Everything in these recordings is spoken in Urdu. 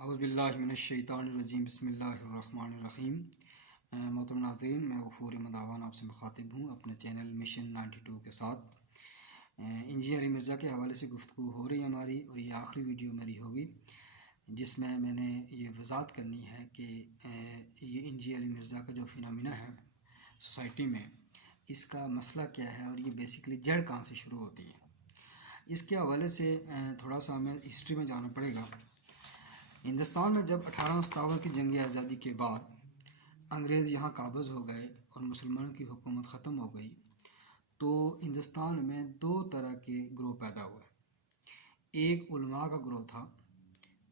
اعوذ باللہ من الشیطان الرجیم، بسم اللہ الرحمن الرحیم۔ محترم ناظرین، میں غفور مداوان آپ سے مخاطب ہوں اپنے چینل مشن 92 کے ساتھ۔ انجینئر علی مرزا کے حوالے سے گفتگو ہو رہی ہے ہماری، اور یہ آخری ویڈیو میری ہوگی جس میں نے یہ وضاحت کرنی ہے کہ یہ انجینئر علی مرزا کا جو فینامنا ہے سوسائٹی میں، اس کا مسئلہ کیا ہے اور یہ بیسیکلی جڑ کہاں سے شروع ہوتی ہے۔ اس کے حوالے سے تھوڑا سا ہمیں ہسٹری میں جانا پڑے گا۔ ہندوستان میں جب 1857 کی جنگ آزادی کے بعد انگریز یہاں قابض ہو گئے اور مسلمانوں کی حکومت ختم ہو گئی، تو ہندوستان میں دو طرح کے گروہ پیدا ہوئے۔ ایک علماء کا گروہ تھا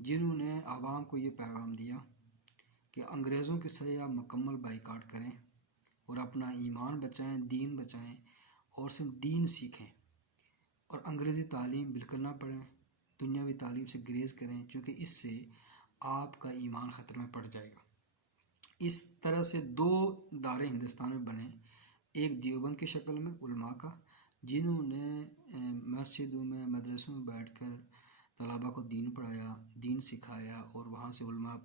جنہوں نے عوام کو یہ پیغام دیا کہ انگریزوں کے ساتھ مکمل بائیکاٹ کریں اور اپنا ایمان بچائیں، دین بچائیں اور صرف دین سیکھیں، اور انگریزی تعلیم بالکل نہ پڑھیں، دنیاوی تعلیم سے گریز کریں، چونکہ اس سے آپ کا ایمان خطرے میں پڑ جائے گا۔ اس طرح سے دو دارے ہندوستان میں بنے، ایک دیوبند کی شکل میں علماء کا، جنہوں نے مسجدوں میں مدرسوں میں بیٹھ کر طلباء کو دین پڑھایا، دین سکھایا، اور وہاں سے علماء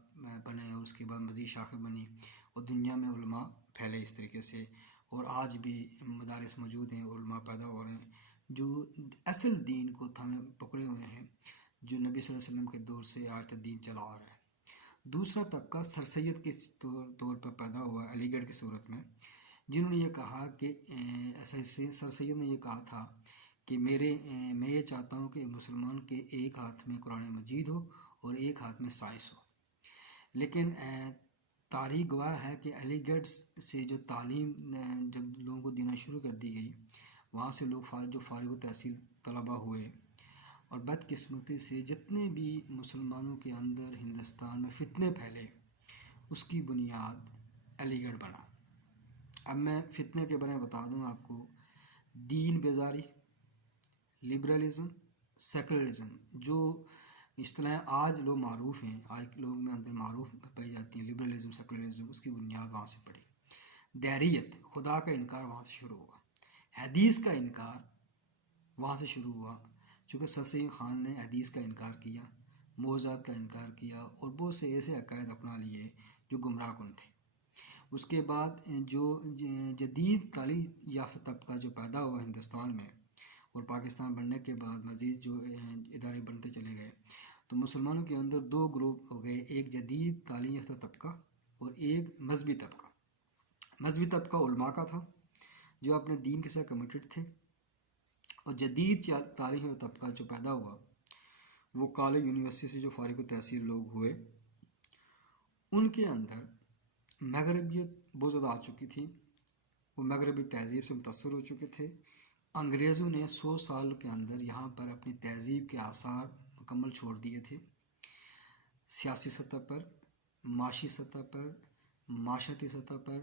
بنے، اور اس کے بعد مزید شاخیں بنی اور دنیا میں علماء پھیلے اس طریقے سے، اور آج بھی مدارس موجود ہیں، علماء پیدا ہو رہے ہیں جو اصل دین کو ہمیں پکڑے ہوئے ہیں، جو نبی صلی اللہ علیہ وسلم کے دور سے آج تک دین چلا آ رہا ہے۔ دوسرا طبقہ سر سید کے طور پر پیدا ہوا علی گڑھ کی صورت میں، جنہوں نے یہ کہا کہ سر سید نے یہ کہا تھا کہ میں یہ چاہتا ہوں کہ مسلمان کے ایک ہاتھ میں قرآن مجید ہو اور ایک ہاتھ میں سائنس ہو۔ لیکن تاریخ گواہ ہے کہ علی گڑھ سے جو تعلیم جب لوگوں کو دینا شروع کر دی گئی، وہاں سے لوگ جو فارغ التحصیل طلباء ہوئے، اور بدقسمتی سے جتنے بھی مسلمانوں کے اندر ہندوستان میں فتنے پھیلے، اس کی بنیاد علی گڑھ بنا۔ اب میں فتنے کے بارے میں بتا دوں آپ کو۔ دین بیزاری، لبرلزم، سیکولرزم، جو اصطلاح آج لوگ معروف ہیں، آج لوگ میں اندر معروف پائی جاتی ہیں، لبرلزم، سیکولرزم، اس کی بنیاد وہاں سے پڑی۔ دیریت، خدا کا انکار وہاں سے شروع ہوا۔ حدیث کا انکار وہاں سے شروع ہوا، چونکہ سسیم خان نے حدیث کا انکار کیا، معجزات کا انکار کیا، اور بہت سے ایسے عقائد اپنا لیے جو گمراہ کن تھے۔ اس کے بعد جو جدید تعلیم یافتہ طبقہ جو پیدا ہوا ہندوستان میں، اور پاکستان بننے کے بعد مزید جو ادارے بنتے چلے گئے، تو مسلمانوں کے اندر دو گروپ ہو گئے، ایک جدید تعلیم یافتہ طبقہ اور ایک مذہبی طبقہ۔ مذہبی طبقہ علماء کا تھا جو اپنے دین کے ساتھ کمیٹڈ تھے، اور جدید تعلیم یافتہ طبقہ جو پیدا ہوا وہ کالج یونیورسٹی سے جو فارغ التحصیل لوگ ہوئے، ان کے اندر مغربیت بہت زیادہ آ چکی تھی، وہ مغربی تہذیب سے متاثر ہو چکے تھے۔ انگریزوں نے 100 سال کے اندر یہاں پر اپنی تہذیب کے آثار مکمل چھوڑ دیے تھے۔ سیاسی سطح پر، معاشی سطح پر، معاشرتی سطح پر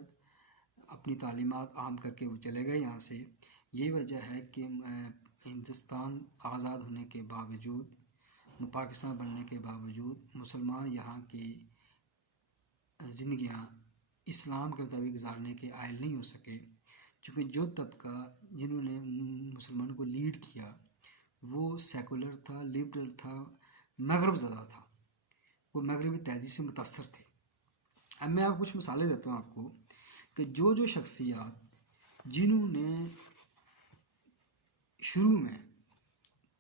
اپنی تعلیمات عام کر کے وہ چلے گئے یہاں سے۔ یہی وجہ ہے کہ ہندوستان آزاد ہونے کے باوجود، پاکستان بننے کے باوجود، مسلمان یہاں کی زندگیاں اسلام کے مطابق گزارنے کے عائل نہیں ہو سکے، چونکہ جو طبقہ جنہوں نے مسلمانوں کو لیڈ کیا وہ سیکولر تھا، لبرل تھا، مغرب زدہ تھا، وہ مغربی تہذیب سے متاثر تھے۔ اب میں آپ کچھ مثالیں دیتا ہوں آپ کو کہ جو شخصیات جنہوں نے شروع میں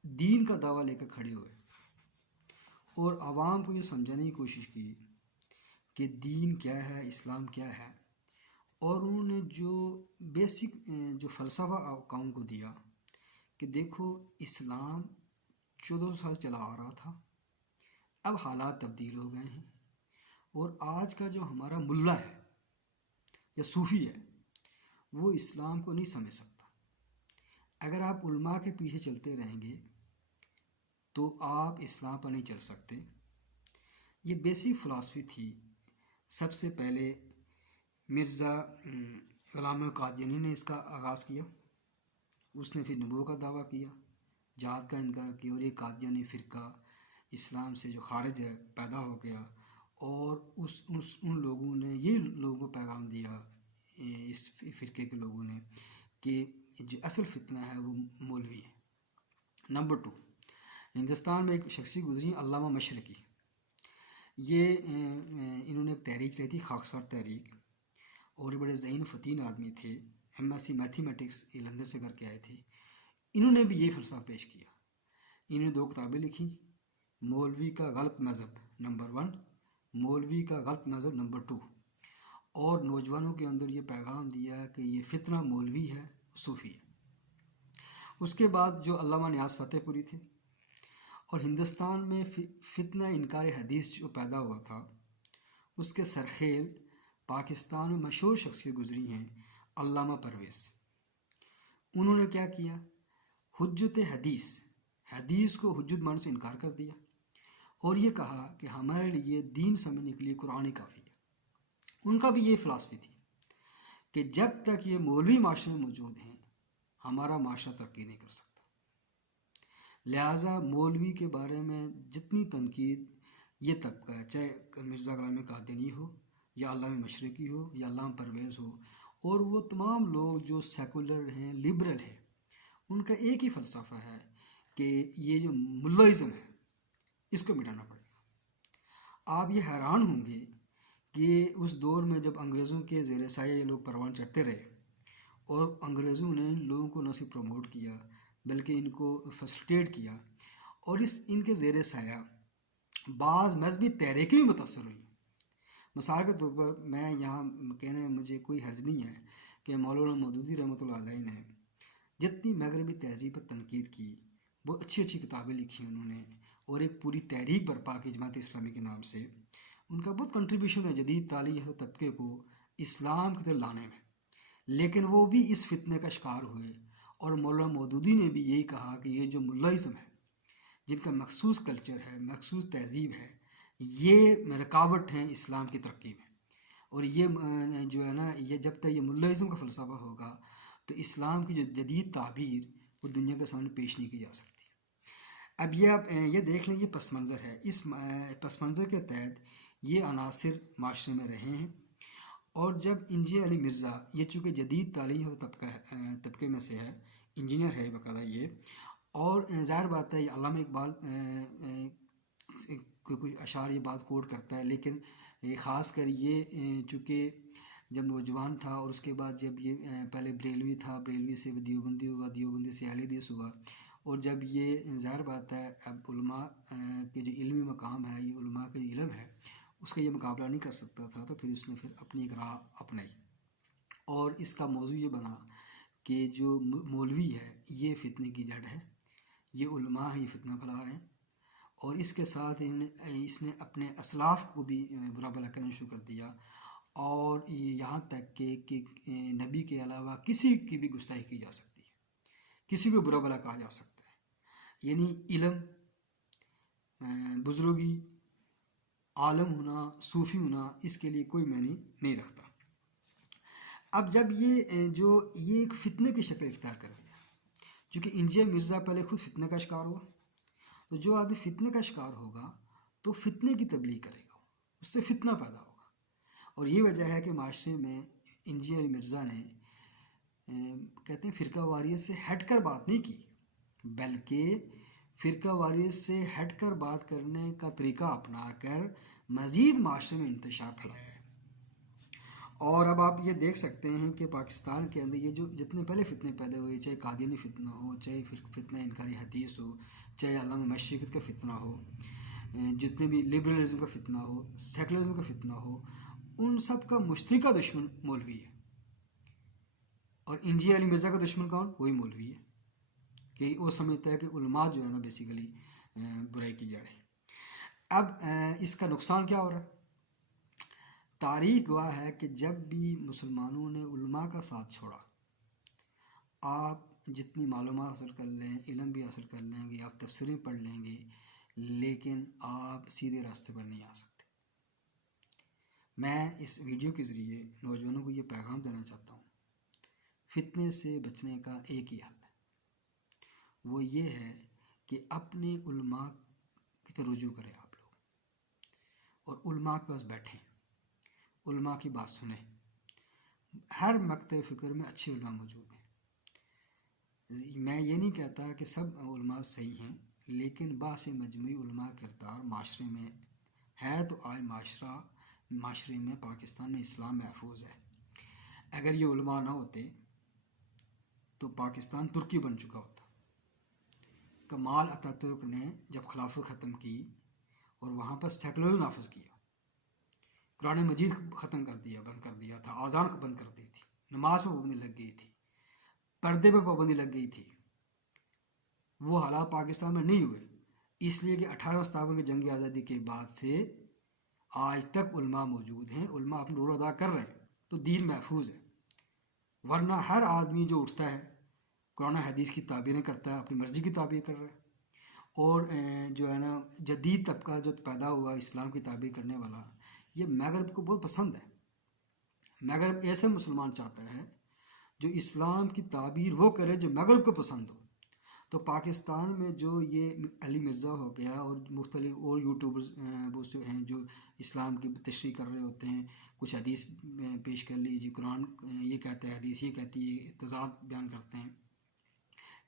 دین کا دعویٰ لے کر کھڑے ہوئے اور عوام کو یہ سمجھانے کی کوشش کی کہ دین کیا ہے، اسلام کیا ہے، اور انہوں نے جو بیسک جو فلسفہ قوم کو دیا کہ دیکھو اسلام 1400 سال چلا آ رہا تھا، اب حالات تبدیل ہو گئے ہیں، اور آج کا جو ہمارا ملا ہے یا صوفی ہے وہ اسلام کو نہیں سمجھ سکتا۔ اگر آپ علماء کے پیچھے چلتے رہیں گے تو آپ اسلام پر نہیں چل سکتے۔ یہ بیسک فلسفی تھی۔ سب سے پہلے مرزا غلام قادیانی نے اس کا آغاز کیا، اس نے پھر نبوت کا دعویٰ کیا، جہاد کا انکار کیا، اور یہ قادیانی فرقہ اسلام سے جو خارج ہے پیدا ہو گیا، اور ان لوگوں نے یہ لوگوں کو پیغام دیا، اس فرقے کے لوگوں نے، کہ جو اصل فتنہ ہے وہ مولوی ہے۔ نمبر 2، ہندوستان میں ایک شخصی گزری علامہ مشرقی۔ یہ انہوں نے ایک تحریک چلائی تھی، خاکسار تحریک، اور بڑے ذہین فتین آدمی تھے، MSc میتھمیٹکس یہ لندن سے کر کے آئے تھے۔ انہوں نے بھی یہ فلسفہ پیش کیا۔ انہوں نے 2 کتابیں لکھی، مولوی کا غلط مذہب نمبر 1، مولوی کا غلط مذہب نمبر 2، اور نوجوانوں کے اندر یہ پیغام دیا کہ یہ فتنہ مولوی ہے، صوفی ہے۔ اس کے بعد جو علامہ نیاز فتح پوری تھے، اور ہندوستان میں فتنہ انکار حدیث جو پیدا ہوا تھا، اس کے سرخیل پاکستان میں مشہور شخصیت گزری ہیں، علامہ پرویز۔ انہوں نے کیا کیا؟ حجت حدیث کو حجت مان سے انکار کر دیا، اور یہ کہا کہ ہمارے لیے دین سمجھنے کے لیے قرآن کافی ہے۔ ان کا بھی یہ فلسفی تھی کہ جب تک یہ مولوی معاشرے میں موجود ہیں، ہمارا معاشرہ ترقی نہیں کر سکتا۔ لہٰذا مولوی کے بارے میں جتنی تنقید یہ طبقہ ہے، چاہے مرزا غلام قادیانی ہو یا علامہ مشرقی ہو یا علامہ پرویز ہو، اور وہ تمام لوگ جو سیکولر ہیں، لبرل ہیں، ان کا ایک ہی فلسفہ ہے کہ یہ جو ملازم ہے اس کو مٹانا پڑے گا۔ آپ یہ حیران ہوں گے کہ اس دور میں جب انگریزوں کے زیر سایہ یہ لوگ پروان چڑھتے رہے، اور انگریزوں نے ان لوگوں کو نہ صرف پروموٹ کیا بلکہ ان کو فیسلٹیٹ کیا، اور ان کے زیر سایہ بعض مذہبی تحریکیں بھی متاثر ہوئیں۔ مثال کے طور پر میں یہاں کہنے میں مجھے کوئی حرج نہیں ہے کہ مولانا مودودی رحمۃ اللہ علیہ نے جتنی مغربی تہذیب پر تنقید کی، بہت اچھی اچھی کتابیں لکھی انہوں نے، اور ایک پوری تحریک برپا کی جماعت اسلامی کے نام سے، ان کا بہت کنٹریبیوشن ہے جدید تعلیم طبقے کو اسلام کی طرف لانے میں، لیکن وہ بھی اس فتنے کا شکار ہوئے۔ اور مولانا مودودی نے بھی یہی کہا کہ یہ جو ملازم ہے، جن کا مخصوص کلچر ہے، مخصوص تہذیب ہے، یہ رکاوٹ ہیں اسلام کی ترقی میں، اور یہ جو ہے نا، یہ جب تک یہ ملازم کا فلسفہ ہوگا تو اسلام کی جو جدید تعبیر وہ دنیا کے سامنے پیش نہیں کی جا سکتی۔ اب یہ دیکھ لیں، یہ پس منظر ہے۔ اس پس منظر کے تحت یہ عناصر معاشرے میں رہے ہیں، اور جب انجینئر علی مرزا، یہ چونکہ جدید تعلیم طبقے میں سے ہے، انجینئر ہے باقاعدہ یہ، اور ظاہر بات ہے یہ علامہ اقبال کچھ اشعار یہ بات کوٹ کرتا ہے، لیکن خاص کر یہ چونکہ جب نوجوان تھا، اور اس کے بعد جب یہ پہلے بریلوی تھا، بریلوی سے دیوبندی ہوا، دیوبندی سے اہل حدیث ہوا، اور جب یہ ظاہر بات ہے اب علماء کے جو علمی مقام ہے، یہ علماء کا جو علم ہے اس کا یہ مقابلہ نہیں کر سکتا تھا، تو پھر اس نے اپنی ایک راہ اپنائی، اور اس کا موضوع یہ بنا کہ جو مولوی ہے یہ فتنے کی جڑ ہے، یہ علماء ہیں، یہ فتنہ پھیلا رہے ہیں، اور اس کے ساتھ اس نے اپنے اسلاف کو بھی برا بھلا کرنا شروع کر دیا، اور یہاں تک کہ نبی کے علاوہ کسی کی بھی گستاخی کی جا سکتی ہے، کسی کو برا بھلا کہا جا سکتا ہے، یعنی علم، بزرگی، عالم ہونا، صوفی ہونا اس کے لیے کوئی معنی نہیں رکھتا۔ اب جب یہ ایک فتنے کی شکل اختیار کر دیا، چونکہ انجینئر مرزا پہلے خود فتنے کا شکار ہوا، تو جو آدمی فتنے کا شکار ہوگا تو فتنے کی تبلیغ کرے گا، اس سے فتنہ پیدا ہوگا، اور یہ وجہ ہے کہ معاشرے میں انجینئر علی مرزا نے کہتے ہیں فرقہ واریت سے ہٹ کر بات نہیں کی، بلکہ فرقہ واریت سے ہٹ کر بات کرنے کا طریقہ اپنا کر مزید معاشرے میں انتشار پھیلایا ہے۔ اور اب آپ یہ دیکھ سکتے ہیں کہ پاکستان کے اندر یہ جو جتنے پہلے فتنے پیدا ہوئے، چاہے قادیانی فتنہ ہو، چاہے فتنہ انکاری حدیث ہو، چاہے علامہ مشرقیت کا فتنہ ہو، جتنے بھی لبرلزم کا فتنہ ہو، سیکولرزم کا فتنہ ہو، ان سب کا مشترکہ دشمن مولوی ہے، اور انجینئر علی مرزا کا دشمن کون؟ وہی مولوی ہے، کہ وہ سمجھتا ہے کہ علماء جو ہے نا بیسیکلی برائی کی جڑ ہے۔ اب اس کا نقصان کیا ہو رہا ہے؟ تاریخ گواہ ہے کہ جب بھی مسلمانوں نے علماء کا ساتھ چھوڑا، آپ جتنی معلومات حاصل کر لیں، علم بھی حاصل کر لیں گے، آپ تفسیریں پڑھ لیں گے، لیکن آپ سیدھے راستے پر نہیں آ سکتے۔ میں اس ویڈیو کے ذریعے نوجوانوں کو یہ پیغام دینا چاہتا ہوں، فتنے سے بچنے کا ایک ہی حل ہے، وہ یہ ہے کہ اپنے علماء کی طرف رجوع کریں آپ لوگ، اور علماء کے پاس بیٹھیں، علماء کی بات سنیں۔ ہر مکتب فکر میں اچھے علماء موجود ہیں، میں یہ نہیں کہتا کہ سب علماء صحیح ہیں، لیکن باعث مجموعی علماء کردار معاشرے میں ہے تو آج معاشرے میں پاکستان میں اسلام محفوظ ہے۔ اگر یہ علماء نہ ہوتے تو پاکستان ترکی بن چکا ہوتا۔ کمال اتاترک نے جب خلافت ختم کی اور وہاں پر سیکولر نافذ کیا، قرآن مجید ختم کر دیا، بند کر دیا تھا، اذان بند کر دی تھی، نماز پر پابندی لگ گئی تھی، پردے پر پابندی لگ گئی تھی، وہ حالات پاکستان میں نہیں ہوئے، اس لیے کہ 1857 کی جنگ آزادی کے بعد سے آج تک علماء موجود ہیں، علماء اپنا رول ادا کر رہے ہیں، تو دین محفوظ ہے۔ ورنہ ہر آدمی جو اٹھتا ہے قرآن حدیث کی تعبیریں کرتا ہے، اپنی مرضی کی تعبیر کر رہا ہے، اور جو ہے نا جدید طبقہ جو پیدا ہوا اسلام کی تعبیر کرنے والا، یہ مغرب کو بہت پسند ہے۔ مغرب ایسے مسلمان چاہتا ہے جو اسلام کی تعبیر وہ کرے جو مغرب کو پسند ہو۔ تو پاکستان میں جو یہ علی مرزا ہو گیا اور مختلف اور یوٹیوبرز بہت سے ہیں جو اسلام کی تشریح کر رہے ہوتے ہیں، کچھ حدیث پیش کر لیجیے، قرآن یہ کہتا ہے، حدیث یہ کہتی ہے، تضاد بیان کرتے ہیں،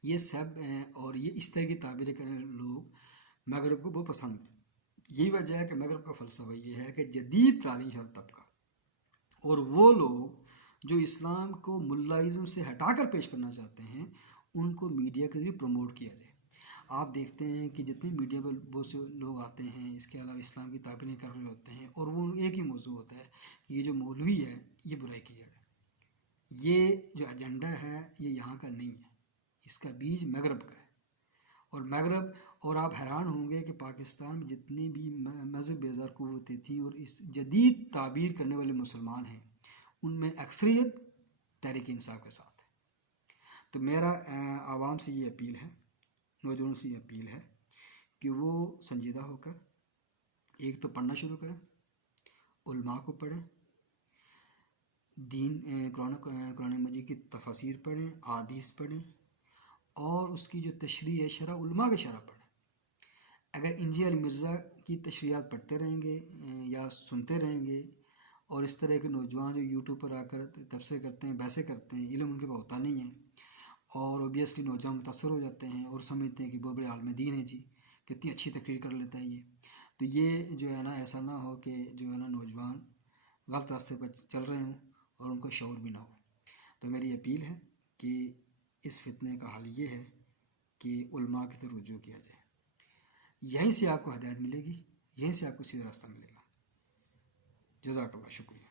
یہ سب اور یہ اس طرح کی تعبیریں کرنے لوگ مغرب کو بہت پسند ہیں۔ یہی وجہ ہے کہ مغرب کا فلسفہ یہ ہے کہ جدید تعلیم یافتہ طبقہ اور وہ لوگ جو اسلام کو ملائزم سے ہٹا کر پیش کرنا چاہتے ہیں، ان کو میڈیا کے ذریعے پروموٹ کیا جائے۔ آپ دیکھتے ہیں کہ جتنے میڈیا پر بہت سے لوگ آتے ہیں، اس کے علاوہ اسلام کی تعبیریں کر رہے ہوتے ہیں، اور وہ ایک ہی موضوع ہوتا ہے کہ یہ جو مولوی ہے یہ برائی کی جڑ ہے، یہ جو ایجنڈا ہے یہ یہاں کا نہیں ہے، اس کا بیج مغرب کا ہے۔ اور آپ حیران ہوں گے کہ پاکستان میں جتنی بھی مذہب بیزار قوتیں تھیں اور اس جدید تعبیر کرنے والے مسلمان ہیں، ان میں اکثریت تحریک انصاف کے ساتھ ہے۔ تو میرا عوام سے یہ اپیل ہے، نوجوانوں سے یہ اپیل ہے کہ وہ سنجیدہ ہو کر ایک تو پڑھنا شروع کریں، علماء کو پڑھیں، قرآن مجید کی تفاسیر پڑھیں، احادیث پڑھیں، اور اس کی جو تشریح ہے شرح علماء کی شرح پڑھیں۔ اگر انجی علی مرزا کی تشریحات پڑھتے رہیں گے یا سنتے رہیں گے، اور اس طرح کے نوجوان جو یوٹیوب پر آ کر تبصرے کرتے ہیں، بحثیں کرتے ہیں، علم ان کے پاس ہوتا نہیں ہے، اور اوبیسلی نوجوان متاثر ہو جاتے ہیں اور سمجھتے ہیں کہ بہت بڑے عالم دین ہیں جی، کتنی اچھی تقریر کر لیتا ہے یہ، تو یہ جو ہے نا ایسا نہ ہو کہ جو ہے نا نوجوان غلط راستے پر چل رہے ہوں اور ان کو شعور بھی نہ ہو۔ تو میری اپیل ہے کہ اس فتنے کا حل یہ ہے کہ علماء کی طرف رجوع کیا جائے، یہیں سے آپ کو ہدایت ملے گی، یہیں سے آپ کو سیدھا راستہ ملے گا۔ جزاک اللہ، شکریہ۔